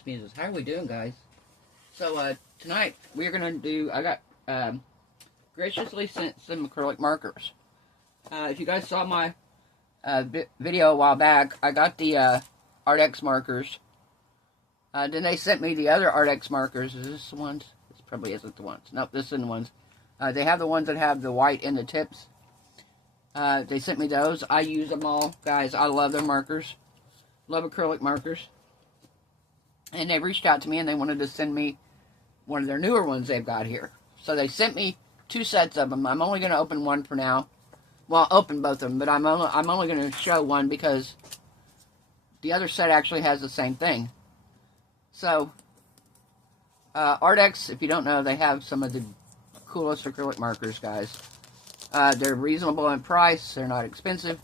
Christmas music. How are we doing, guys? So, tonight we're going to do, I got graciously sent some acrylic markers. If you guys saw my video a while back, I got the Arrtx markers. Then they sent me the other Arrtx markers. Is this the ones? This probably isn't the ones. Nope, this isn't the ones. They have the ones that have the white in the tips. They sent me those. I use them all. Guys, I love their markers. Love acrylic markers. And they reached out to me and they wanted to send me one of their newer ones they've got here. So they sent me 2 sets of them. I'm only going to open one for now. Well, I'll open both of them, but I'm only going to show one because the other set actually has the same thing. So, Arrtx, if you don't know, they have some of the coolest acrylic markers, guys. They're reasonable in price. They're not expensive.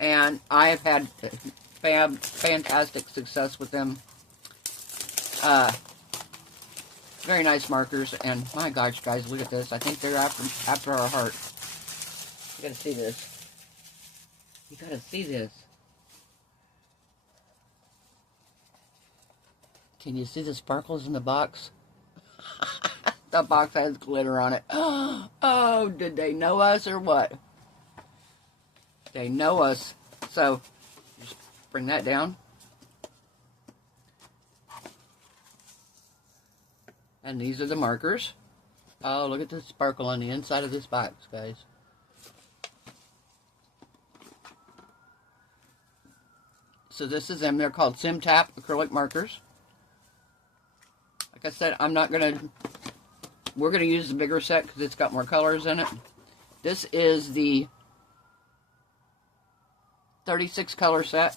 And I have had fantastic success with them. Very nice markers. And my gosh, guys, look at this. I think they're after our heart. You gotta see this. You gotta see this. Can you see the sparkles in the box? The box has glitter on it. Oh, did they know us or what? They know us. So, just bring that down. And these are the markers. Oh, look at the sparkle on the inside of this box, guys. So this is them. They're called Simptap acrylic markers. Like I said, we're going to use the bigger set because it's got more colors in it. This is the 36 color set.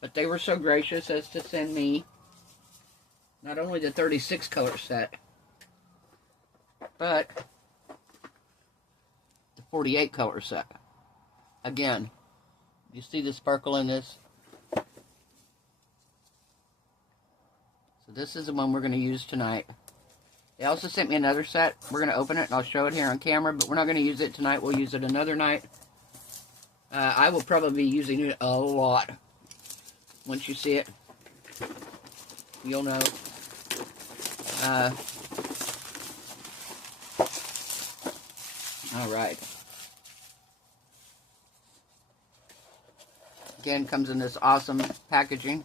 But they were so gracious as to send me not only the 36 color set, but the 48 color set. Again, you see the sparkle in this? So this is the one we're going to use tonight. They also sent me another set. We're going to open it and I'll show it here on camera, but we're not going to use it tonight. We'll use it another night. I will probably be using it a lot. Once you see it, you'll know. Alright. Again, comes in this awesome packaging.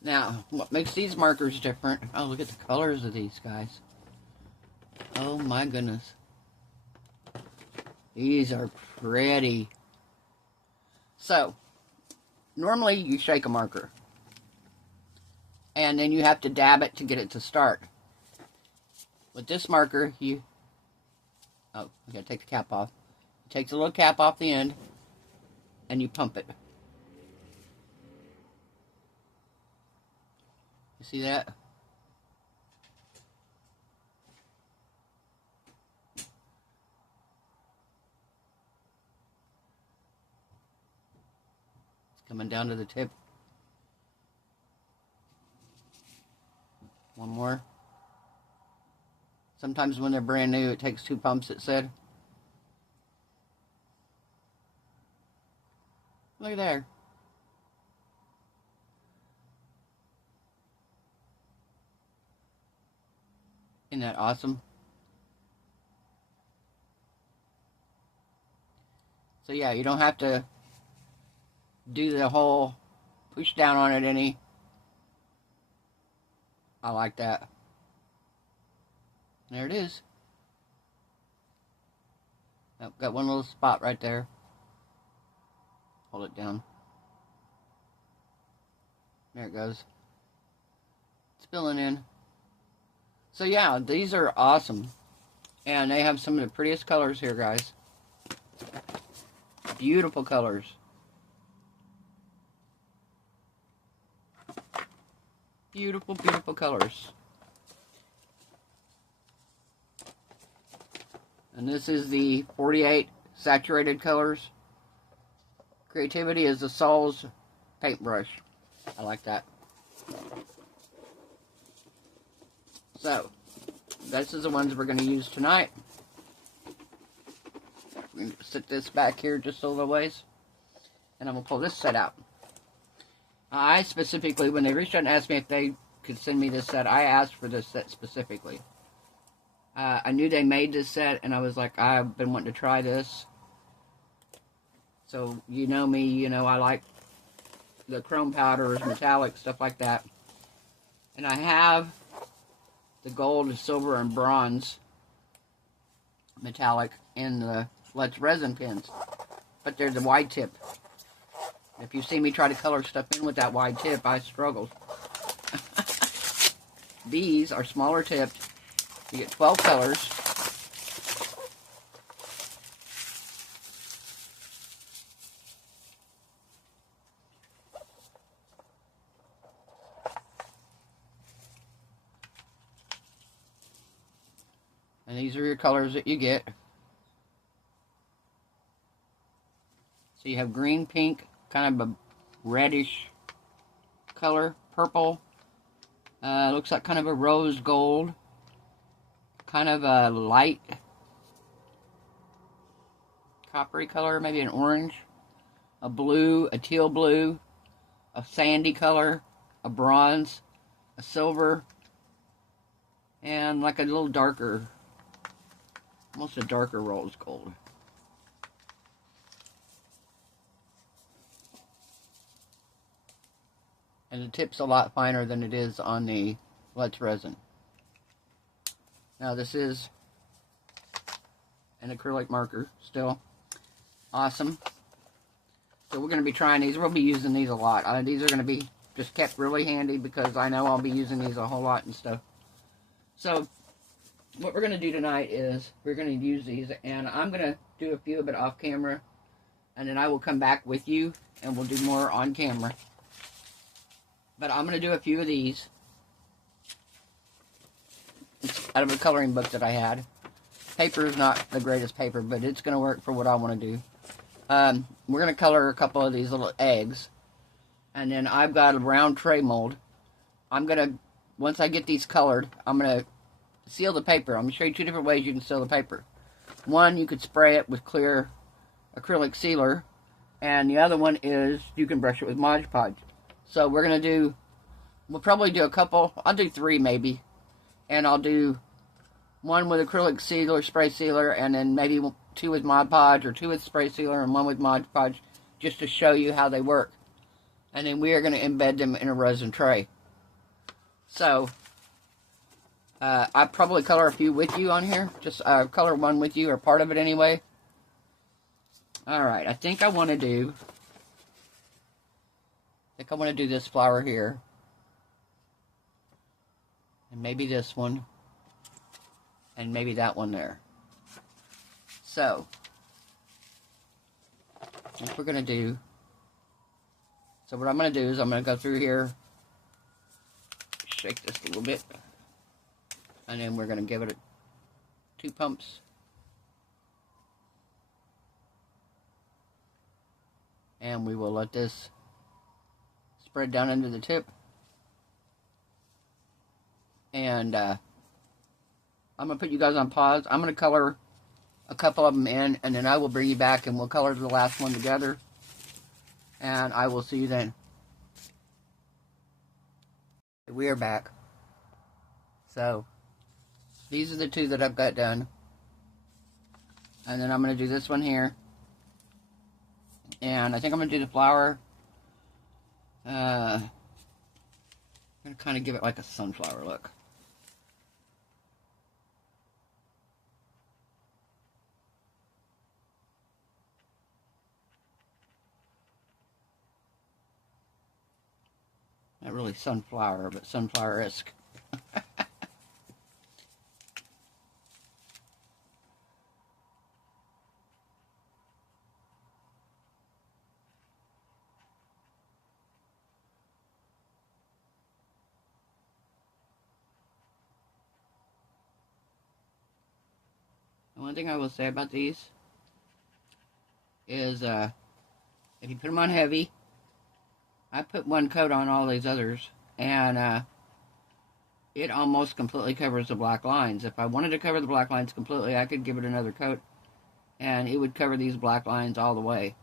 Now, what makes these markers different? Oh, look at the colors of these guys. Oh my goodness. These are pretty. So, normally you shake a marker. And then you have to dab it to get it to start. With this marker, you gotta take the cap off. You take the little cap off the end, and you pump it. You see that? It's coming down to the tip. One more. Sometimes when they're brand new, it takes 2 pumps, it said. Look at there. Isn't that awesome? So yeah, you don't have to do the whole push down on it any. I like that. There it is. Oh, got one little spot right there. Hold it down. There it goes. It's filling in. So yeah, these are awesome. And they have some of the prettiest colors here, guys. Beautiful colors. Beautiful, beautiful colors. And this is the 48 saturated colors. Creativity is the soul's paintbrush. I like that. So, this is the ones we're going to use tonight. I'm going to sit this back here just a little ways. And I'm going to pull this set out. I specifically, when they reached out and asked me if they could send me this set, I asked for this set specifically. I knew they made this set, and I was like, I've been wanting to try this. So, you know me, you know I like the chrome powders, metallic, stuff like that. And I have the gold, silver, and bronze metallic in the Let's Resin pens. But they're the wide tip. If you see me try to color stuff in with that wide tip, I struggled. These are smaller tipped. You get 12 colors. And these are your colors that you get. So you have green, pink, kind of a reddish color, purple. Looks like kind of a rose gold. Kind of a light coppery color, maybe an orange. A blue, a teal blue, a sandy color, a bronze, a silver, and like a little darker, almost a darker rose gold. And the tip's a lot finer than it is on the Let's Resin. Now this is an acrylic marker still. Awesome. So we're going to be trying these. We'll be using these a lot. These are going to be just kept really handy because I know I'll be using these a whole lot and stuff. So what we're going to do tonight is we're going to use these, and I'm going to do a few of it off camera, and then I will come back with you and we'll do more on camera. But I'm going to do a few of these. It's out of a coloring book that I had. Paper is not the greatest paper, but it's going to work for what I want to do. We're going to color a couple of these little eggs. And then I've got a round tray mold. I'm going to, once I get these colored, I'm going to seal the paper. I'm going to show you two different ways you can seal the paper. One, you could spray it with clear acrylic sealer. And the other one is you can brush it with Mod Podge. So we're going to do, we'll probably do a couple, I'll do 3 maybe. And I'll do one with acrylic sealer, spray sealer, and then maybe 2 with Mod Podge, or 2 with spray sealer and 1 with Mod Podge, just to show you how they work. And then we are going to embed them in a resin tray. So, I probably color a few with you on here. Just color one with you, or part of it anyway. Alright, I think I want to do this flower here. And maybe this one. And maybe that one there. So, what we're going to do, so what I'm going to do is I'm going to go through here, shake this a little bit, and then we're going to give it 2 pumps. And we will let this spread down into the tip. And I'm going to put you guys on pause. I'm going to color a couple of them in, and then I will bring you back and we'll color the last one together. And I will see you then. We are back. So, these are the 2 that I've got done. And then I'm going to do this one here. And I think I'm going to do the flower. I'm going to kind of give it like a sunflower look. Not really sunflower, but sunflower-esque. One thing I will say about these is if you put them on heavy, I put 1 coat on all these others, and it almost completely covers the black lines. If I wanted to cover the black lines completely, I could give it another coat and it would cover these black lines all the way.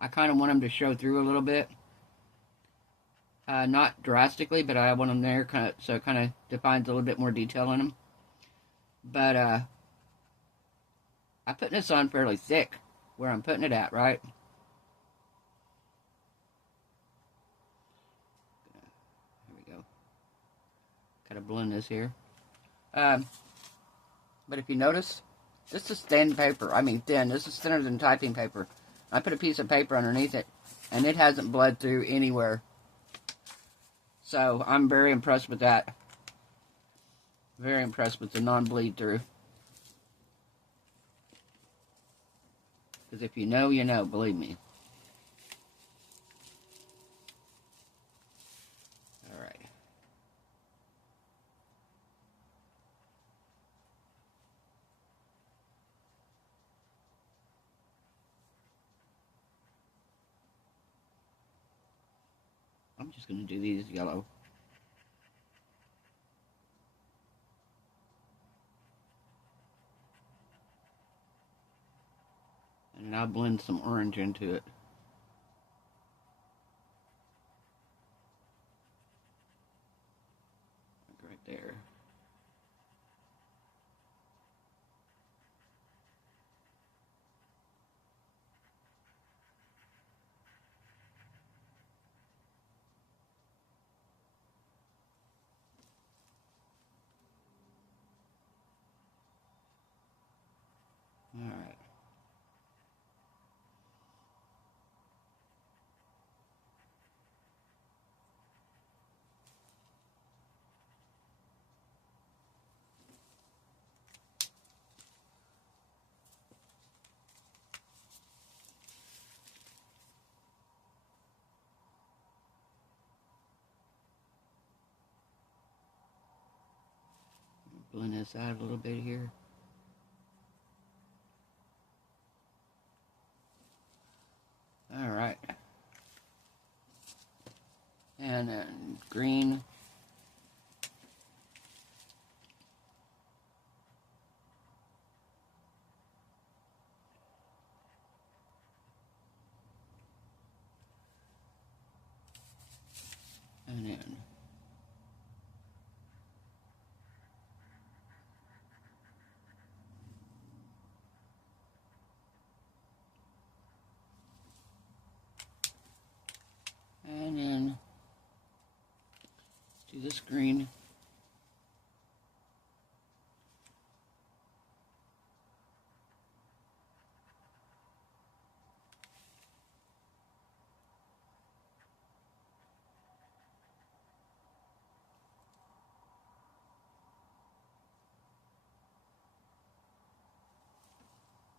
I kind of want them to show through a little bit. Not drastically, but I want them there so it kind of defines a little bit more detail in them. But I'm putting this on fairly thick where I'm putting it at, right? There we go. Kind of blend this here. But if you notice, this is thin paper. I mean thin. This is thinner than typing paper. I put a piece of paper underneath it, and it hasn't bled through anywhere. So I'm very impressed with that. Very impressed with the non-bleed through. Because if you know, you know, believe me. Alright. I'm just going to do these yellow. And I'll blend some orange into it. Like right there. All right. Blend this out a little bit here. All right. And then green. And then do this green.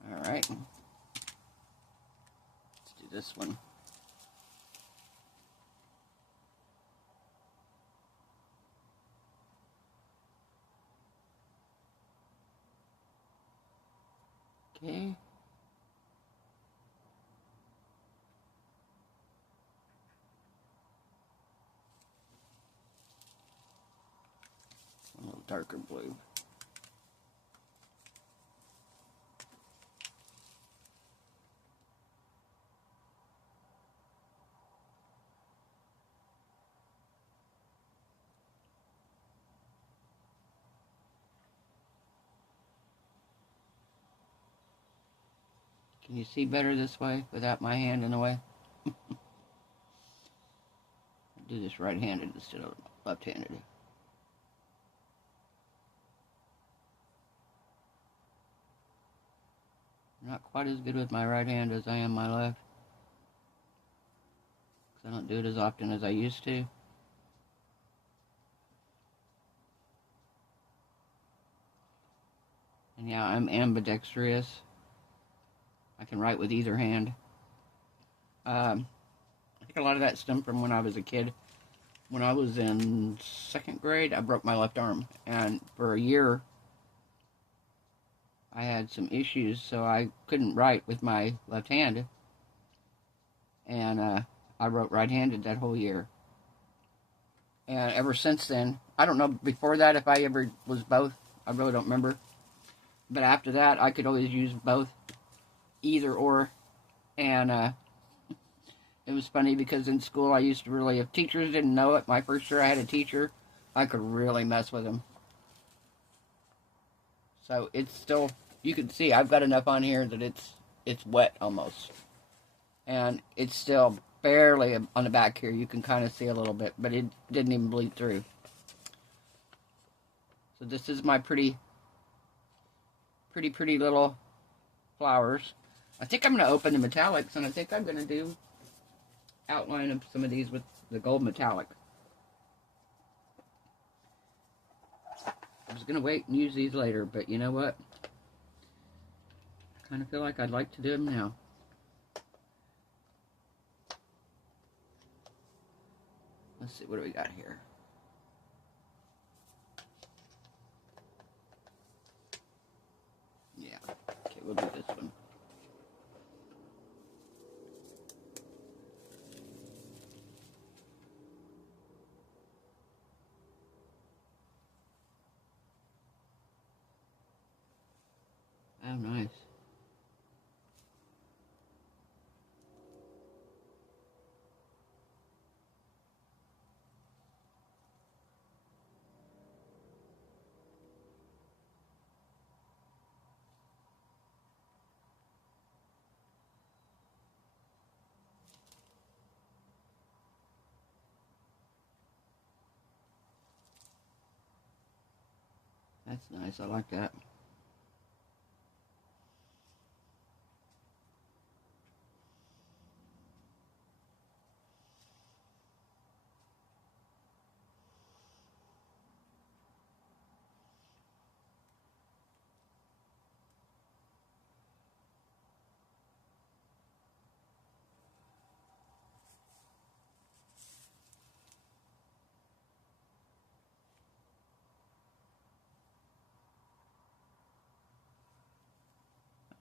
All right. Let's do this one. Okay. A little darker blue. Can you see better this way without my hand in the way? I'll do this right-handed instead of left-handed. Not quite as good with my right hand as I am my left, because I don't do it as often as I used to. And yeah, I'm ambidextrous. I can write with either hand. I think a lot of that stemmed from when I was a kid. When I was in 2nd grade, I broke my left arm. And for a year, I had some issues, so I couldn't write with my left hand. And I wrote right-handed that whole year. And ever since then, I don't know before that if I ever was both. I really don't remember. But after that, I could always use both. either or. And it was funny because in school I used to really, if teachers didn't know it, my first year I had a teacher, I could really mess with him. So it's still, you can see I've got enough on here that it's wet almost. And it's still barely on the back here. You can kind of see a little bit, but it didn't even bleed through. So this is my pretty little flowers. I think I'm going to open the metallics, and I think I'm going to do outline of some of these with the gold metallic. I was going to wait and use these later, but you know what? I kind of feel like I'd like to do them now. Let's see, what do we got here? Yeah, okay, we'll do this one. Oh, nice. That's nice, I like that.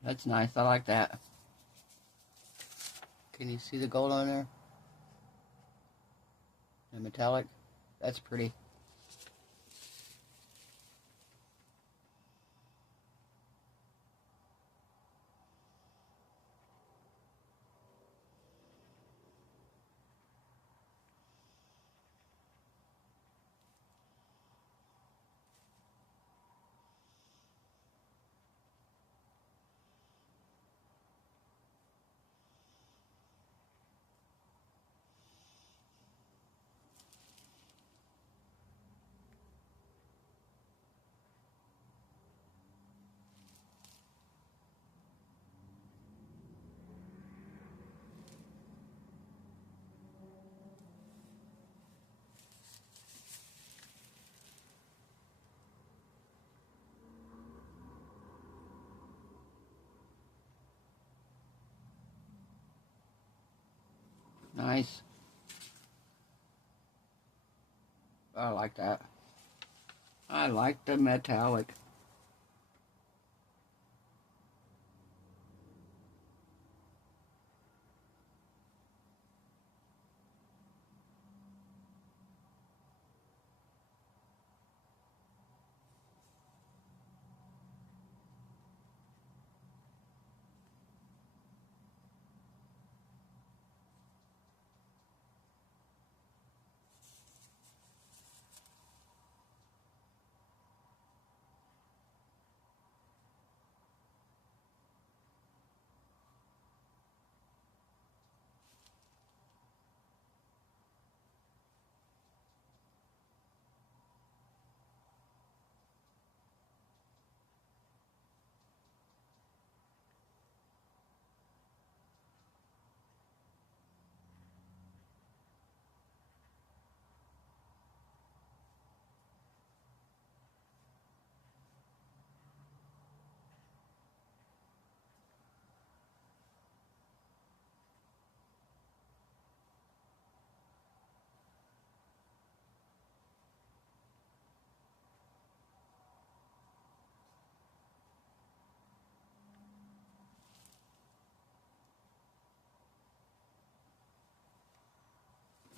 That's nice, I like that. Can you see the gold on there? The metallic? That's pretty. Nice. I like that. I like the metallic.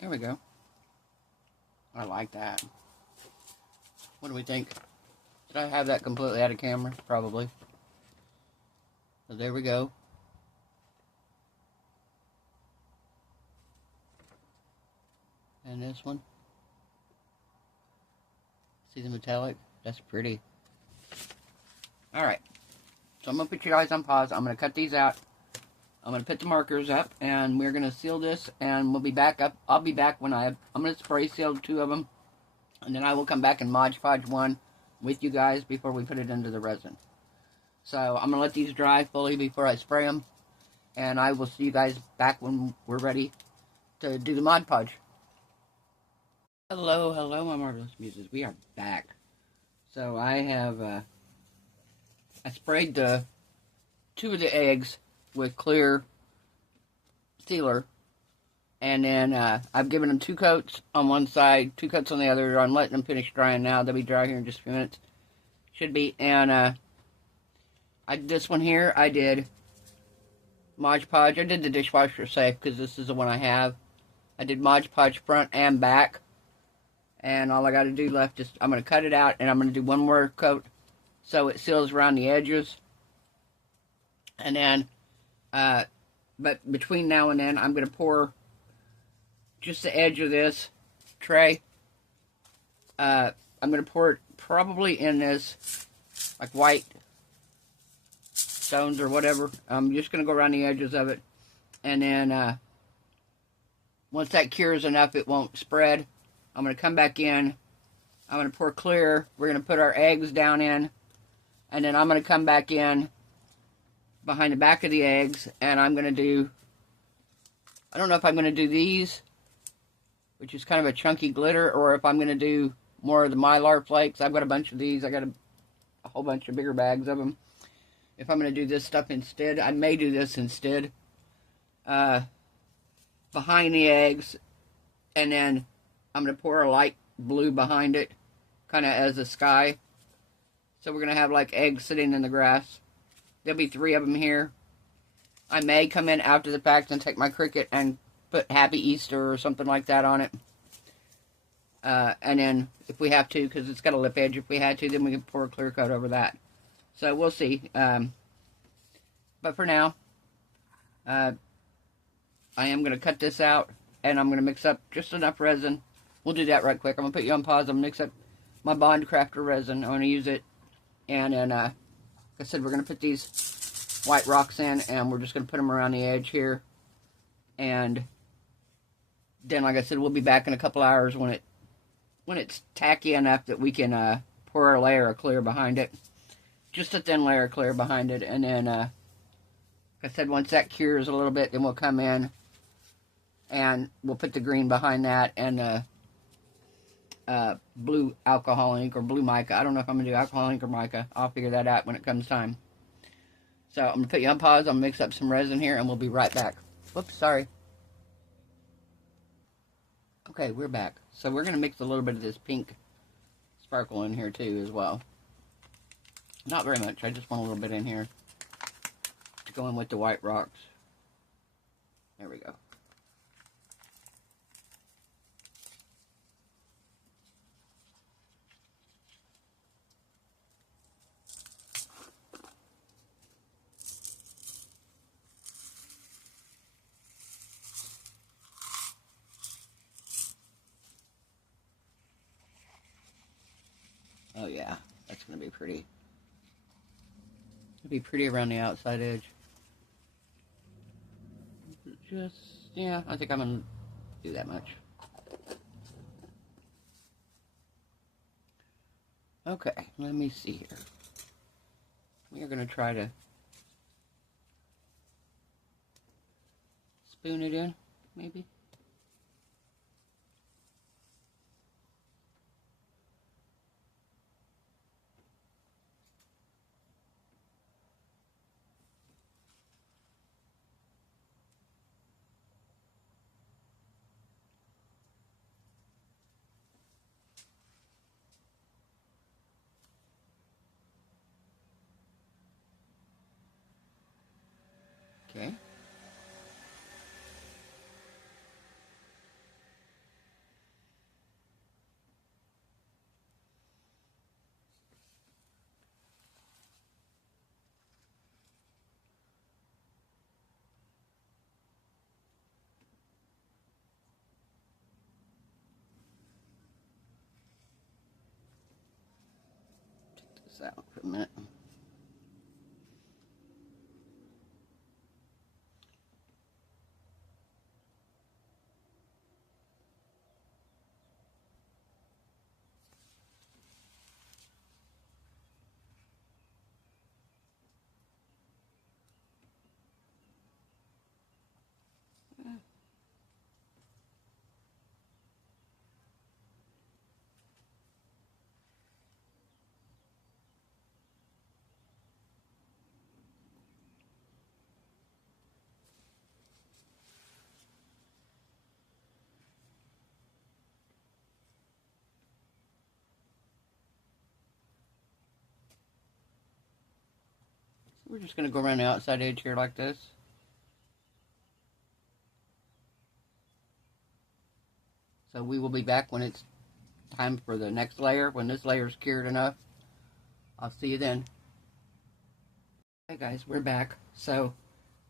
There we go. I like that. What do we think? Did I have that completely out of camera? Probably. So there we go. And this one. See the metallic? That's pretty. Alright. So I'm going to put you guys on pause. I'm going to cut these out. I'm going to put the markers up, and we're going to seal this, and we'll be back up. I'll be back when I'm going to spray seal 2 of them, and then I will come back and Mod Podge 1 with you guys before we put it into the resin. So I'm going to let these dry fully before I spray them, and I will see you guys back when we're ready to do the Mod Podge. Hello, hello, my marvelous muses. We are back. So I have, I sprayed 2 of the eggs with clear sealer, and then I've given them 2 coats on one side, 2 coats on the other. I'm letting them finish drying now. They'll be dry here in just a few minutes. Should be. And this one here, I did Mod Podge. I did the dishwasher safe because this is the one I have. I did Mod Podge front and back. And all I got to do left is I'm going to cut it out, and I'm going to do one more coat so it seals around the edges. And then, but between now and then, I'm going to pour just the edge of this tray. I'm going to pour it probably in this, like, white stones or whatever. I'm just going to go around the edges of it. And then, once that cures enough, it won't spread. I'm going to come back in. I'm going to pour clear. We're going to put our eggs down in. And then I'm going to come back in behind the back of the eggs. And I'm going to do, I don't know if I'm going to do these, which is kind of a chunky glitter, or if I'm going to do more of the Mylar flakes. I've got a bunch of these. I got a whole bunch of bigger bags of them. If I'm going to do this stuff instead, I may do this instead. Behind the eggs. And then I'm going to pour a light blue behind it, kind of as a sky. So we're going to have like eggs sitting in the grass. There'll be 3 of them here. I may come in after the fact and take my Cricut and put Happy Easter or something like that on it. And then if we have to, because it's got a lip edge, if we had to, then we can pour a clear coat over that. So we'll see. But for now, I am going to cut this out, and I'm going to mix up just enough resin. We'll do that right quick. I'm going to put you on pause. I'm going to mix up my Bond Crafter resin. I'm going to use it. And then, like I said, we're going to put these white rocks in, and we're just going to put them around the edge here. And then, like I said, we'll be back in a couple hours when it's tacky enough that we can pour a layer of clear behind it. Just a thin layer of clear behind it. And then, like I said, once that cures a little bit, then we'll come in and we'll put the green behind that and blue alcohol ink or blue mica. I don't know if I'm going to do alcohol ink or mica. I'll figure that out when it comes time. So I'm going to put you on pause. I'm going to mix up some resin here, and we'll be right back. Whoops, sorry. Okay, we're back. So we're going to mix a little bit of this pink sparkle in here too as well. Not very much. I just want a little bit in here to go in with the white rocks. There we go. Oh yeah, that's going to be pretty. It'll be pretty around the outside edge. Just, yeah, I think I'm going to do that much. Okay, let me see here. We are going to try to spoon it in, maybe. Okay. this out for a minute. We're just going to go around the outside edge here like this. So we will be back when it's time for the next layer. When this layer is cured enough, I'll see you then. Hey guys, we're back. So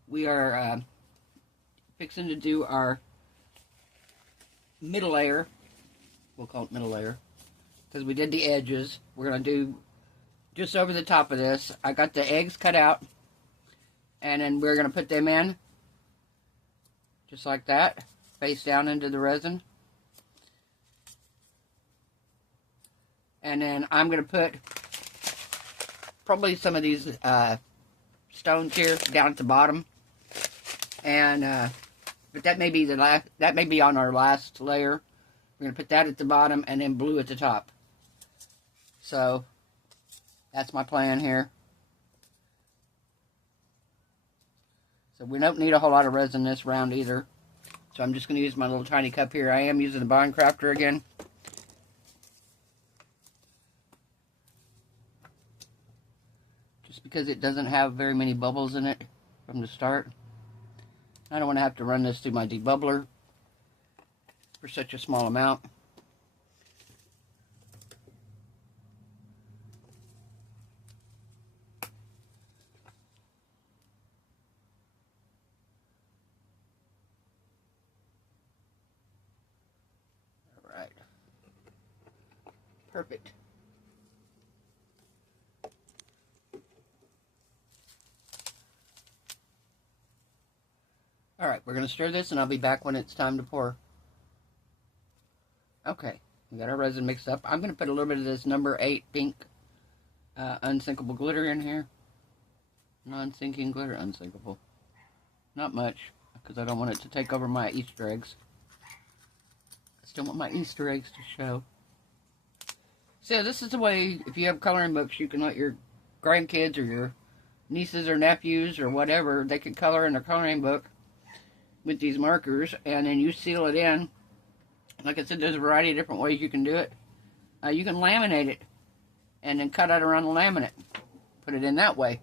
we are fixing to do our middle layer. We'll call it middle layer because we did the edges. We're going to do just over the top of this. I got the eggs cut out, and then we're going to put them in just like that, face down into the resin. And then I'm going to put probably some of these stones here down at the bottom, and but that may be the last. That may be on our last layer. We're going to put that at the bottom and then blue at the top. So that's my plan here. So we don't need a whole lot of resin this round either. So I'm just going to use my little tiny cup here. I am using the Bond Crafter again. Just because it doesn't have very many bubbles in it from the start. I don't want to have to run this through my debubbler for such a small amount. Alright. Perfect. Alright, we're going to stir this and I'll be back when it's time to pour. Okay, we got our resin mixed up. I'm going to put a little bit of this number 8 pink unsinkable glitter in here. Non-sinking glitter, unsinkable. Not much, because I don't want it to take over my Easter eggs. I still want my Easter eggs to show. So this is the way, if you have coloring books, you can let your grandkids or your nieces or nephews or whatever, they can color in their coloring book with these markers, and then you seal it in. Like I said, there's a variety of different ways you can do it. You can laminate it and then cut out around the laminate. Put it in that way.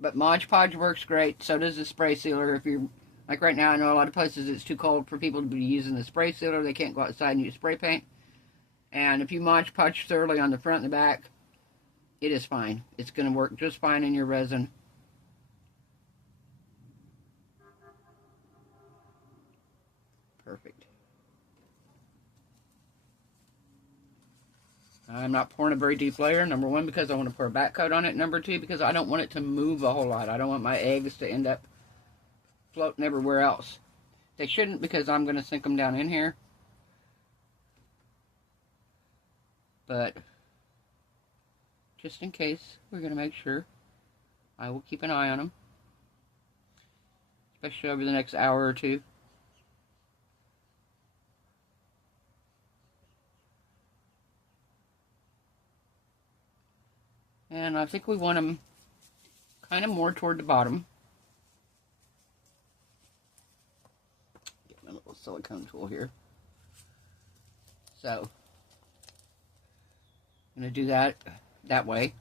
But Mod Podge works great. So does the spray sealer. If you're, like right now, I know a lot of places it's too cold for people to be using the spray sealer. They can't go outside and use spray paint. And if you Mod Podge thoroughly on the front and the back, it is fine. It's going to work just fine in your resin. Perfect. I'm not pouring a very deep layer, number one, because I want to pour a back coat on it. Number two, because I don't want it to move a whole lot. I don't want my eggs to end up floating everywhere else. They shouldn't, because I'm going to sink them down in here. But just in case, we're going to make sure. I will keep an eye on them, especially over the next hour or two. And I think we want them kind of more toward the bottom. Get my little silicone tool here. So, I'm going to do that way.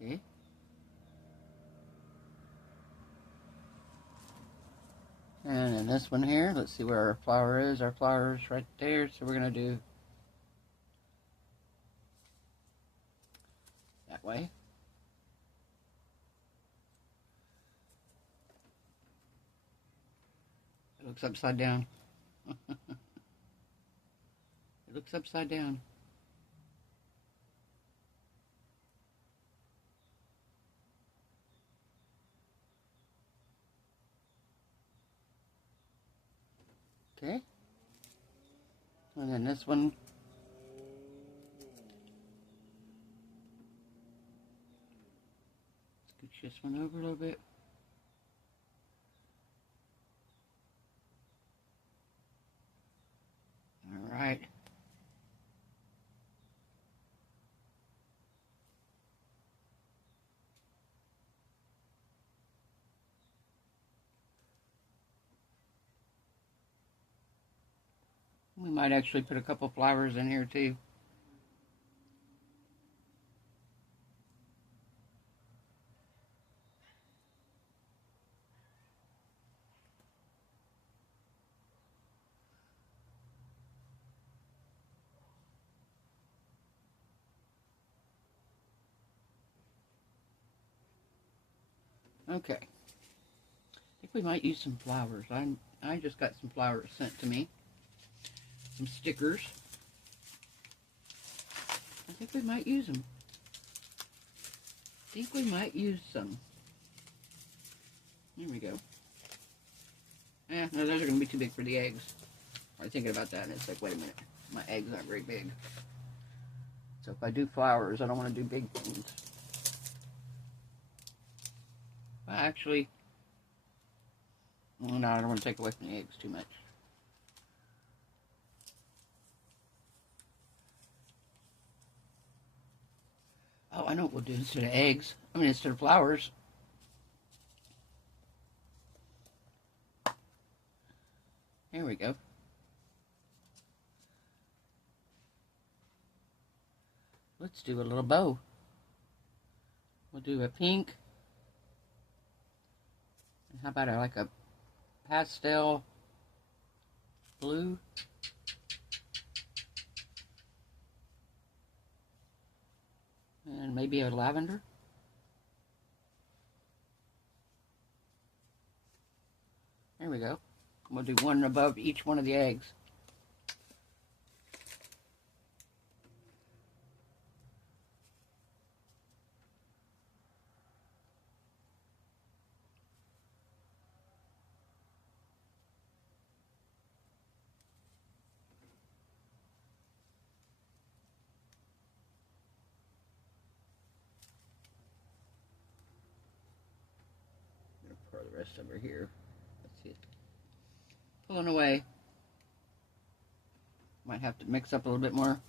Okay. And then this one here, let's see where our flower is. Our flower is right there, so we're going to do that way. looks upside down. It looks upside down. Okay. And then this one. Scooch this one over a little bit. All right. We might actually put a couple flowers in here too. Okay. I think we might use some flowers. I just got some flowers sent to me. Some stickers. I think we might use them. I think we might use some. There we go. No, those are going to be too big for the eggs. I was thinking about that, and it's like, wait a minute. My eggs aren't very big. So if I do flowers, I don't want to do big things. Well, actually, no, I don't want to take away from the eggs too much. Oh, I know what we'll do instead of eggs. I mean, instead of flowers. There we go. Let's do a little bow. We'll do a pink. And how about like a pastel blue? And maybe a lavender. There we go. We'll do one above each one of the eggs. Pour the rest over here. Let's see it pulling away. Might have to mix up a little bit more.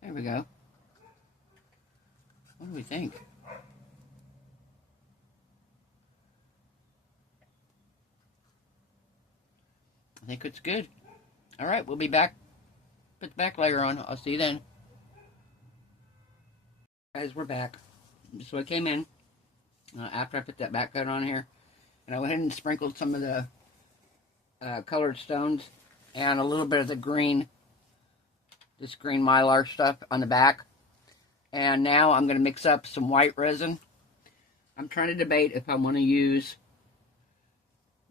There we go. What do we think? I think it's good. All right, we'll be back. Put the back layer on. I'll see you then. Guys, we're back. So I came in after I put that back coat on here, and I went ahead and sprinkled some of the colored stones and a little bit of the green, this green mylar stuff on the back. And now I'm going to mix up some white resin. I'm trying to debate if I want to use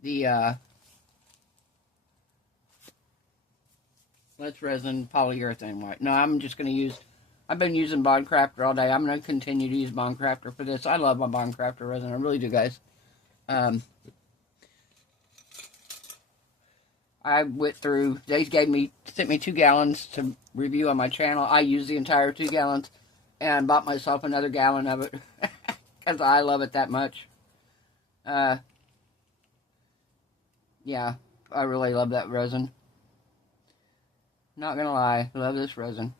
the Let's Resin polyurethane white. No, I'm just going to use, I've been using Bond Crafter all day. I'm going to continue to use Bond Crafter for this. I love my Bond Crafter resin. I really do, guys. I went through, they sent me 2 gallons to review on my channel. I used the entire 2 gallons and bought myself another gallon of it because I love it that much. Yeah, I really love that resin. Not gonna lie, love this resin.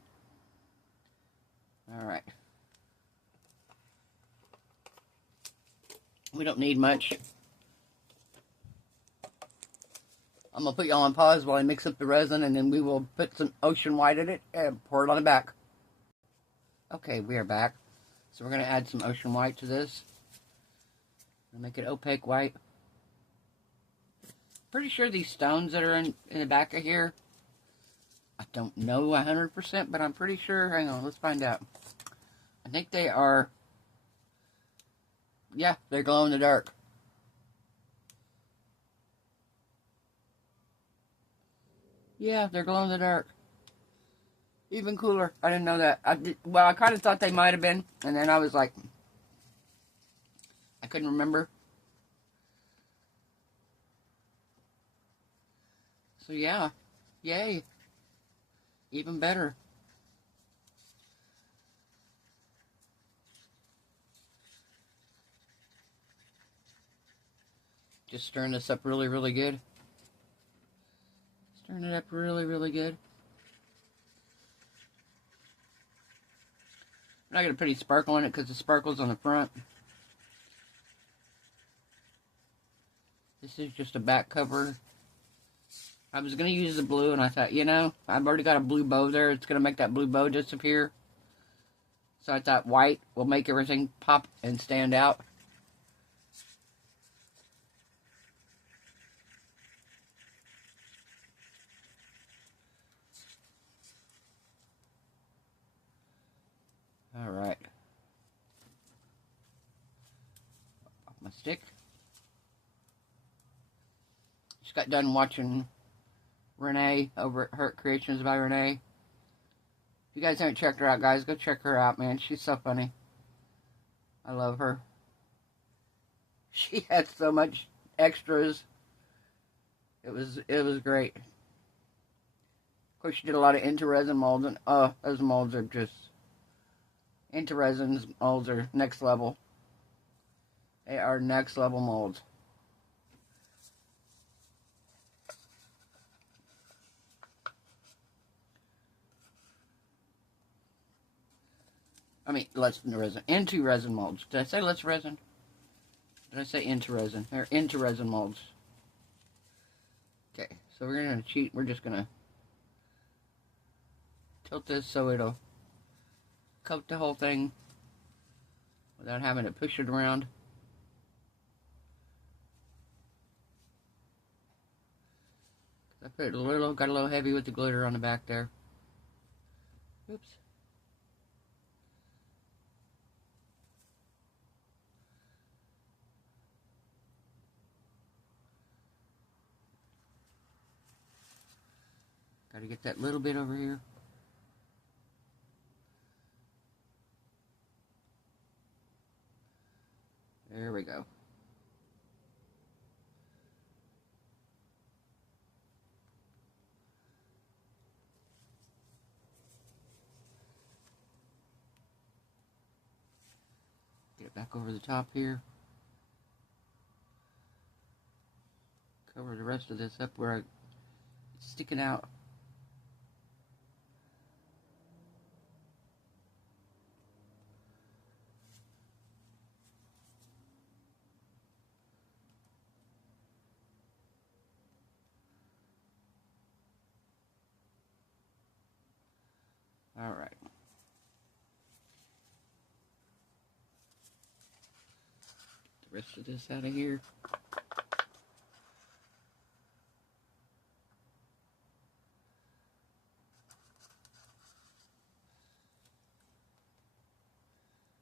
Alright. We don't need much. I'm going to put y'all on pause while I mix up the resin, and then we will put some ocean white in it and pour it on the back. Okay, we are back. So we're going to add some ocean white to this. Make it opaque white. Pretty sure these stones that are in the back of here, I don't know 100%, but I'm pretty sure. Hang on, let's find out. I think they are, yeah, they're glow in the dark. Yeah, they're glow in the dark. Even cooler. I didn't know that. Well, I kind of thought they might have been, and then I was like, I couldn't remember. So yeah, yay. Even better. Just stirring this up really, really good. Stirring it up really, really good. I'm not going to put any sparkle in it because the sparkle's on the front. This is just a back cover. I was going to use the blue, and I thought, you know, I've already got a blue bow there. It's going to make that blue bow disappear. So I thought white will make everything pop and stand out. All right. Off my stick. Just got done watching Renee over at Arrtx by Renee. If you guys haven't checked her out, guys, go check her out, man. She's so funny. I love her. She had so much extras. It was great. Of course, she did a lot of into-resin molds, and those molds are just into-resin molds are next level. They are next level molds. I mean, resin. Into resin molds. Did I say less resin? Did I say into resin? They're into resin molds. Okay, so we're gonna cheat. We're just gonna tilt this so it'll coat the whole thing without having to push it around. I put it got a little heavy with the glitter on the back there. Oops. Got to get that little bit over here. There we go. Get it back over the top here. Cover the rest of this up where it's sticking out. All right. Get the rest of this out of here.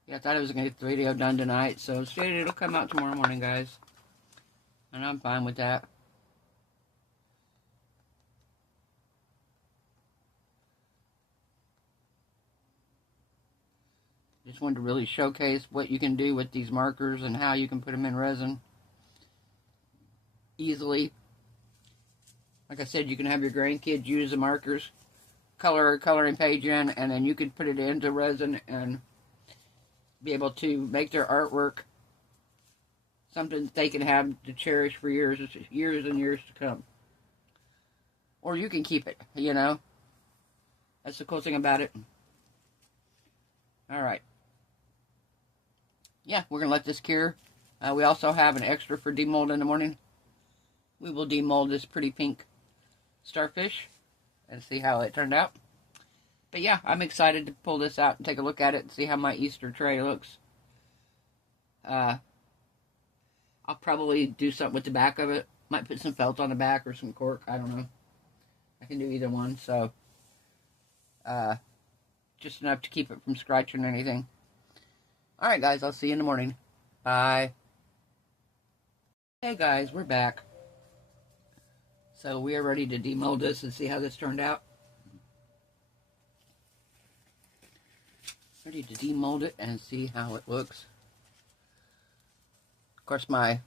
Yeah, I thought I was going to get the video done tonight, so it'll come out tomorrow morning, guys. And I'm fine with that. Just wanted to really showcase what you can do with these markers and how you can put them in resin easily. Like I said, you can have your grandkids use the markers, color a coloring page in, and then you could put it into resin and be able to make their artwork something that they can have to cherish for years and years to come. Or you can keep it, you know. That's the cool thing about it. Alright. Yeah, we're going to let this cure. We also have an extra for demold in the morning. We will demold this pretty pink starfish and see how it turned out. But yeah, I'm excited to pull this out and take a look at it and see how my Easter tray looks. I'll probably do something with the back of it. Might put some felt on the back or some cork. I don't know. I can do either one. So, just enough to keep it from scratching or anything. Alright guys, I'll see you in the morning. Bye. Hey guys, we're back. So we are ready to demold this and see how this turned out. Ready to demold it and see how it looks. Of course, my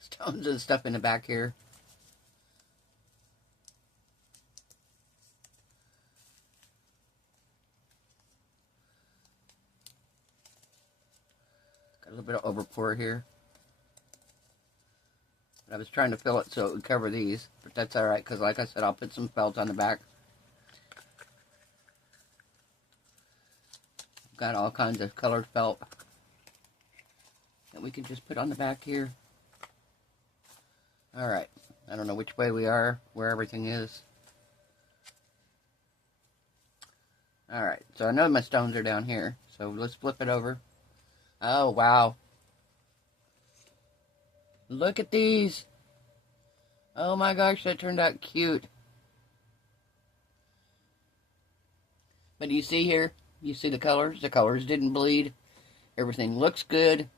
stones and stuff in the back here. Got a little bit of overpour here. I was trying to fill it so it would cover these, but that's alright, because like I said, I'll put some felt on the back. Got all kinds of colored felt that we can just put on the back here. Alright, I don't know which way we are, where everything is. Alright, so I know my stones are down here, so let's flip it over. Oh, wow. Look at these. Oh my gosh, that turned out cute. But you see here? You see the colors? The colors didn't bleed. Everything looks good.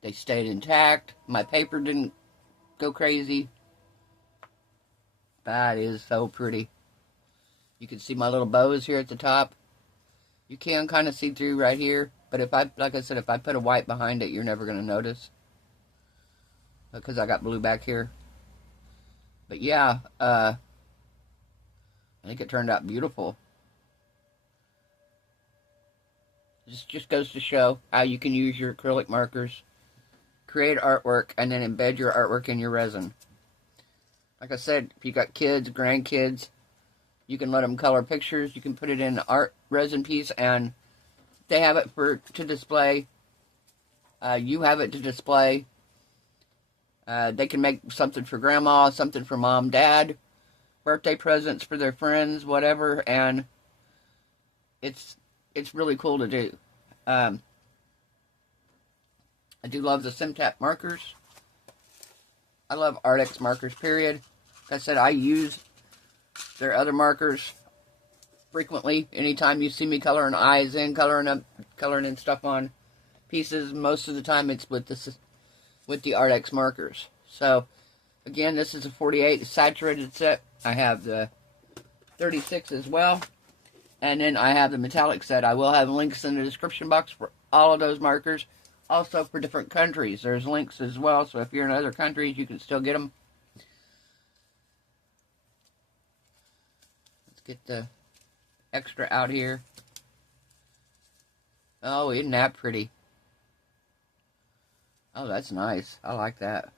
They stayed intact. My paper didn't go crazy. That is so pretty. You can see my little bows here at the top. You can kind of see through right here. But if I, like I said, if I put a white behind it, you're never going to notice. Because I got blue back here. But yeah, I think it turned out beautiful. This just goes to show how you can use your acrylic markers, create artwork, and then embed your artwork in your resin. Like I said, if you got kids, grandkids, you can let them color pictures. You can put it in an art resin piece, and they have it to display. You have it to display. They can make something for grandma, something for mom, dad, birthday presents for their friends, whatever, and it's really cool to do. I do love the Simptap markers. I love Arrtx markers, period. Like I said, I use their other markers frequently. Anytime you see me coloring eyes in, coloring in stuff on pieces, most of the time it's with the Arrtx markers. So, again, this is a 48 saturated set. I have the 36 as well. And then I have the metallic set. I will have links in the description box for all of those markers. Also for different countries. There's links as well. So if you're in other countries, you can still get them. Let's get the extra out here. Oh, isn't that pretty? Oh, that's nice. I like that.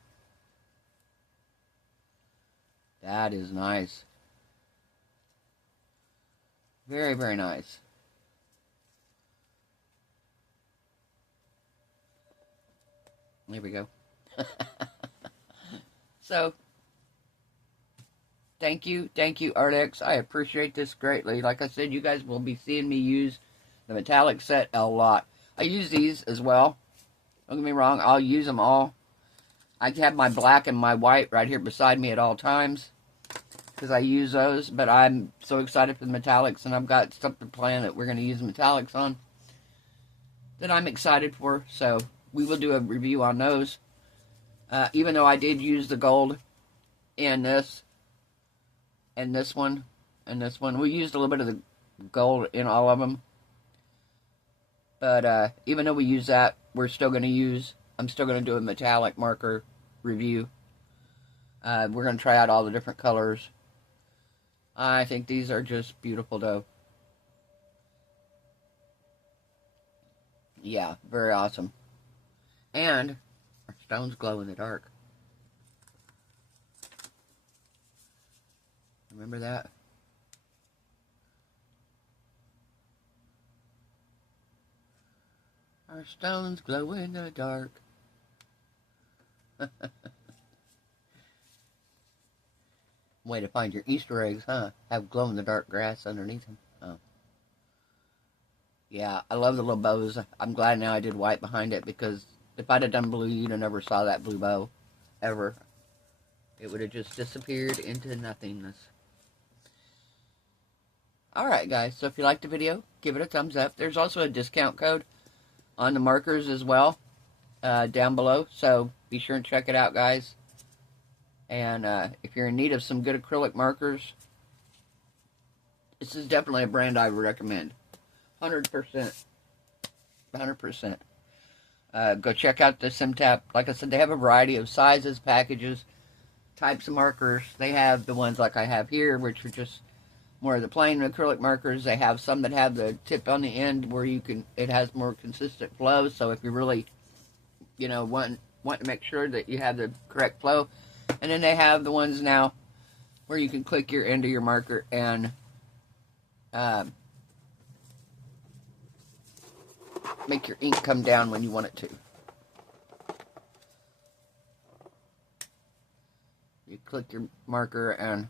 That is nice. Very, very nice. There we go. So, thank you, Arrtx. I appreciate this greatly. Like I said, you guys will be seeing me use the metallic set a lot. I use these as well. Don't get me wrong, I'll use them all. I have my black and my white right here beside me at all times, because I use those, but I'm so excited for the metallics, and I've got something planned that we're going to use metallics on that I'm excited for, so we will do a review on those. Even though I did use the gold in this, and this one, and this one. We used a little bit of the gold in all of them. But even though we use that, I'm still going to do a metallic marker review. We're going to try out all the different colors. I think these are just beautiful, though. Yeah, very awesome. And our stones glow in the dark. Remember that? Our stones glow in the dark. Way to find your Easter eggs, huh? Have glow-in-the-dark grass underneath them. Oh. Yeah, I love the little bows. I'm glad now I did white behind it, because if I'd have done blue, you'd have never saw that blue bow. Ever. It would have just disappeared into nothingness. Alright, guys. So if you liked the video, give it a thumbs up. There's also a discount code on the markers as well, down below. So be sure and check it out, guys. And if you're in need of some good acrylic markers, this is definitely a brand I would recommend. 100%. 100%. Go check out the Simptap. Like I said, they have a variety of sizes, packages, types of markers. They have the ones like I have here, which are just more of the plain acrylic markers. They have some that have the tip on the end where you can, it has more consistent flow. So if you really, you know, want to make sure that you have the correct flow. And then they have the ones now where you can click your end of your marker and make your ink come down when you want it to. You click your marker and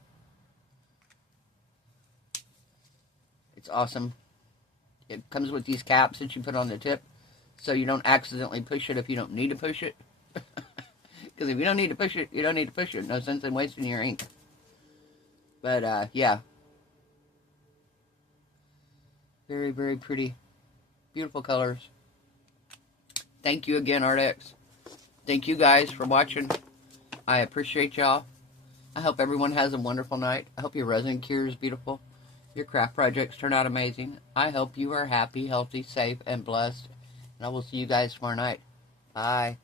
it's awesome. It comes with these caps that you put on the tip so you don't accidentally push it if you don't need to push it. Because if you don't need to push it, you don't need to push it. No sense in wasting your ink. But, yeah. Very, very pretty. Beautiful colors. Thank you again, Arrtx. Thank you guys for watching. I appreciate y'all. I hope everyone has a wonderful night. I hope your resin cure is beautiful. Your craft projects turn out amazing. I hope you are happy, healthy, safe, and blessed. And I will see you guys tomorrow night. Bye.